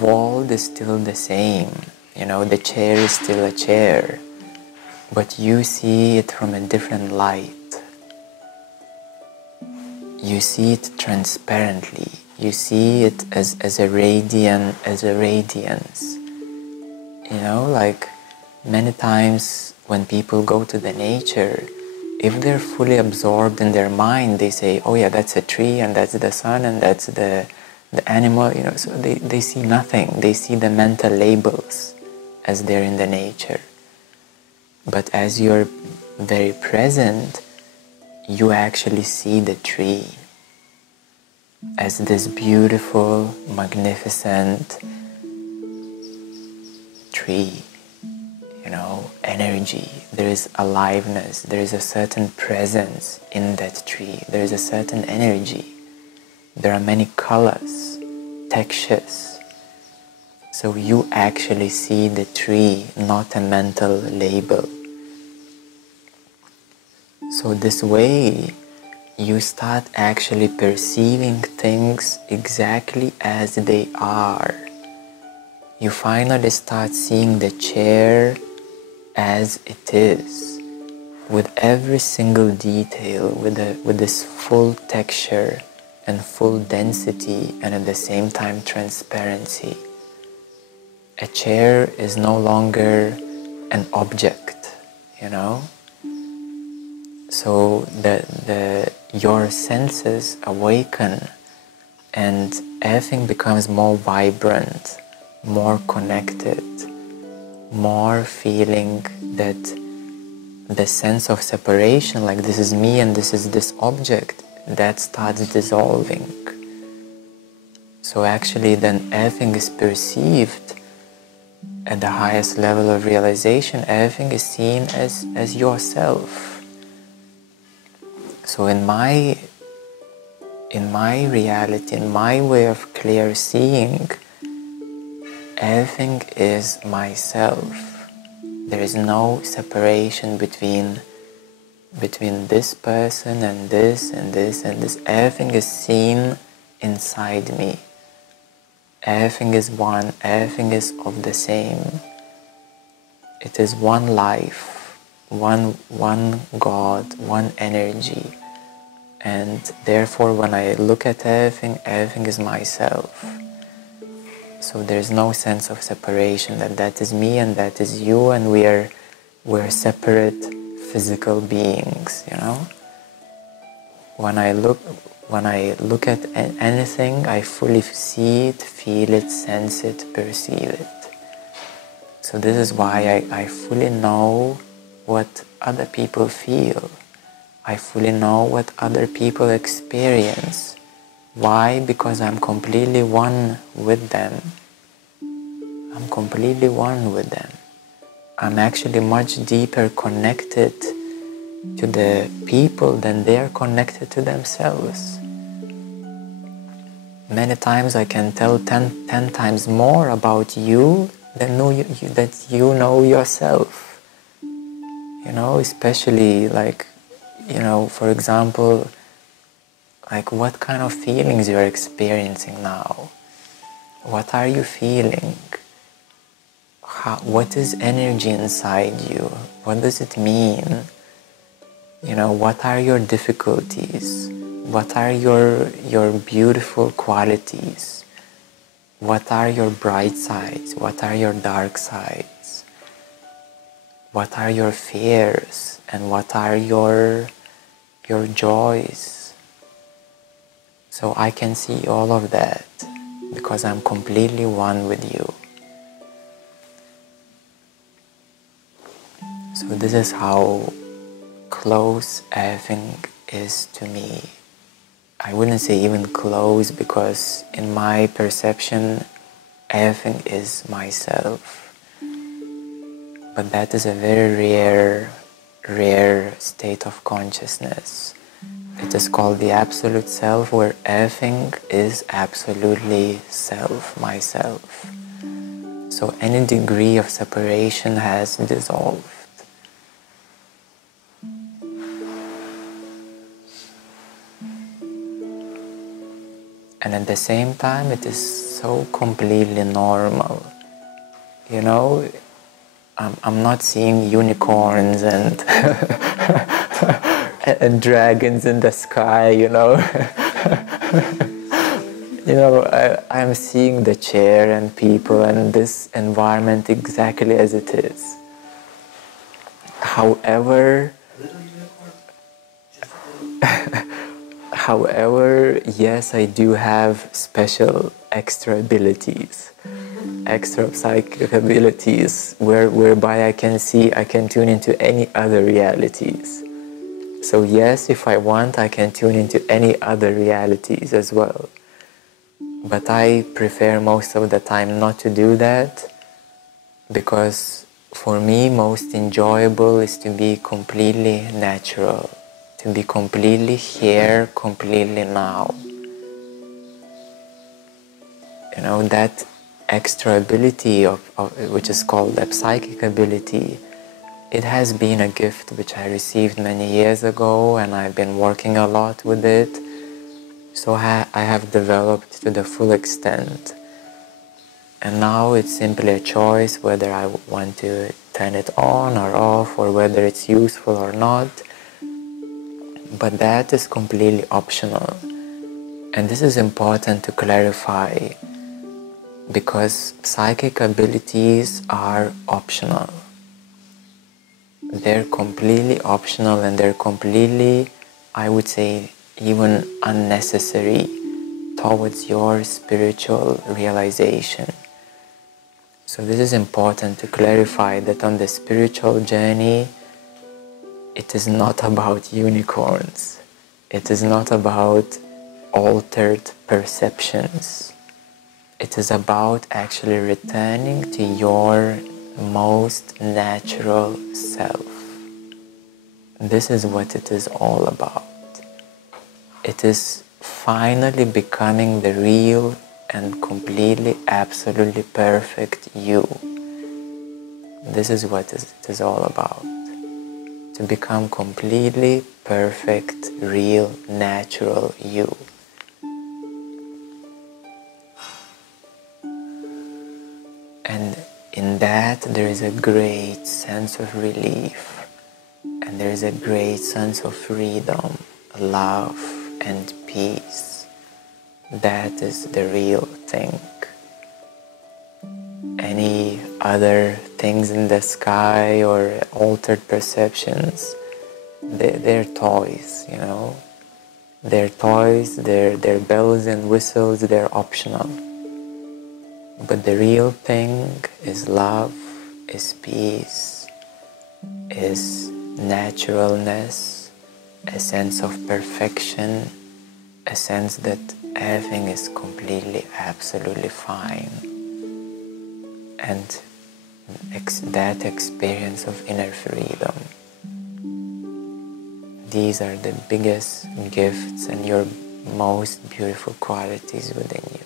world is still the same. You know, the chair is still a chair, but you see it from a different light. You see it transparently. You see it as a radiance. You know, like many times when people go to the nature, if they're fully absorbed in their mind, they say, oh yeah, that's a tree, and that's the sun, and that's the animal, you know, so they see nothing. They see the mental labels as they're in the nature. But as you're very present, you actually see the tree as this beautiful, magnificent tree, you know, energy. There is aliveness, there is a certain presence in that tree, there is a certain energy. There are many colors, textures. So you actually see the tree, not a mental label. So this way, you start actually perceiving things exactly as they are. You finally start seeing the chair as it is, with every single detail, with this full texture and full density, and at the same time transparency. A chair is no longer an object, you know? So your senses awaken and everything becomes more vibrant, more connected, more feeling that the sense of separation, like this is me and this is this object, that starts dissolving. So actually then everything is perceived at the highest level of realization. Everything is seen as yourself. So in my reality, in my way of clear seeing, everything is myself. There is no separation between this person and this and this and this. Everything is seen inside me. Everything is one. Everything is of the same. It is one life, one God, one energy. And therefore when I look at everything, everything is myself. So there's no sense of separation, that is me and that is you, and we're separate physical beings, you know. When I look at anything, I fully see it, feel it, sense it, perceive it. So this is why I fully know what other people feel. I fully know what other people experience. Why? Because I'm completely one with them. I'm completely one with them. I'm actually much deeper connected to the people than they are connected to themselves. Many times I can tell 10 times more about you than that you know yourself. You know, especially like, you know, for example, like what kind of feelings you're experiencing now. What are you feeling? What is energy inside you? What does it mean? You know, what are your difficulties? What are your beautiful qualities? What are your bright sides? What are your dark sides? What are your fears? And what are your joys? So I can see all of that because I'm completely one with you. So this is how close everything is to me. I wouldn't say even close, because in my perception everything is myself. But that is a very rare state of consciousness. It is called the absolute self, where everything is absolutely self, myself. So any degree of separation has dissolved. And at the same time, it is so completely normal. You know, I'm not seeing unicorns and and dragons in the sky, you know. You know, I'm seeing the chair and people and this environment exactly as it is. However, yes, I do have special extra abilities, extra psychic abilities, whereby I can tune into any other realities. So yes, if I want, I can tune into any other realities as well. But I prefer most of the time not to do that, because for me most enjoyable is to be completely natural, to be completely here, completely now. You know, that extra ability of which is called a psychic ability, it has been a gift which I received many years ago, and I've been working a lot with it. So I have developed to the full extent. And now it's simply a choice whether I want to turn it on or off, or whether it's useful or not. But that is completely optional. And this is important to clarify, because psychic abilities are optional. They're completely optional, and they're completely, I would say, even unnecessary towards your spiritual realization. So this is important to clarify, that on the spiritual journey, it is not about unicorns. It is not about altered perceptions. It is about actually returning to your most natural self. This is what it is all about. It is finally becoming the real and completely, absolutely perfect you. This is what it is all about. To become completely perfect, real, natural you. And in that there is a great sense of relief, and there is a great sense of freedom, love and peace. That is the real thing. Any other things in the sky or altered perceptions, they're toys, you know. They're toys, they're bells and whistles, they're optional. But the real thing is love, is peace, is naturalness, a sense of perfection, a sense that everything is completely, absolutely fine. And that experience of inner freedom. These are the biggest gifts and your most beautiful qualities within you.